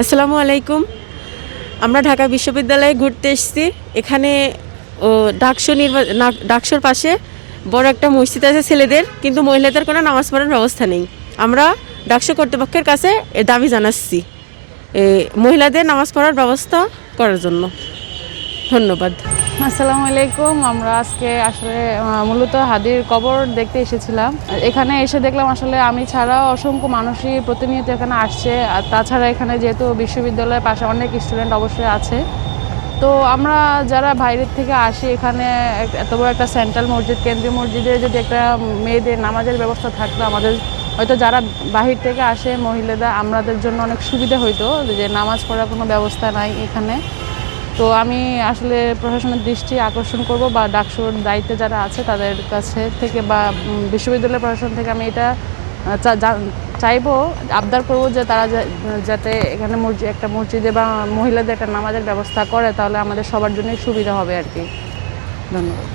আসসালামু আলাইকুম। আমরা ঢাকা বিশ্ববিদ্যালয়ে ঘুরতে এসেছি। এখানে ডাকসুর পাশে বড় একটা মসজিদ আছে ছেলেদের, কিন্তু মহিলাদের কোনো নামাজ পড়ার ব্যবস্থা নেই। আমরা ডাকসু কর্তৃপক্ষের কাছে দাবি জানাচ্ছি মহিলাদের নামাজ পড়ার ব্যবস্থা করার জন্য। ধন্যবাদ। আসসালামু আলাইকুম। আমরা আজকে আসলে মূলত হাদির কবর দেখতে এসেছিলাম। এখানে এসে দেখলাম আসলে আমি ছাড়াও অসংখ্য মানুষই প্রতিনিয়ত এখানে আসছে। আর তাছাড়া এখানে যেহেতু বিশ্ববিদ্যালয়ের পাশে অনেক স্টুডেন্ট অবশ্যই আছে, তো আমরা যারা বাইরের থেকে আসি এখানে এত বড় একটা সেন্ট্রাল মসজিদ, কেন্দ্রীয় মসজিদে যদি একটা মেয়েদের নামাজের ব্যবস্থা থাকতো, আমাদের হয়তো যারা বাহির থেকে আসে মহিলাদের, আমাদের জন্য অনেক সুবিধা হইতো যে নামাজ পড়ার কোনো ব্যবস্থা নাই এখানে। তো আমি আসলে প্রশাসনের দৃষ্টি আকর্ষণ করব বা ডাকসুর দায়িত্বে যারা আছে তাদের কাছে থেকে বা বিশ্ববিদ্যালয় প্রশাসন থেকে আমি এটা চাইবো, আবদার করব যে তারা যাতে এখানে একটা মসজিদে বা মহিলাদের একটা নামাজের ব্যবস্থা করে, তাহলে আমাদের সবার জন্যই সুবিধা হবে আর কি। ধন্যবাদ।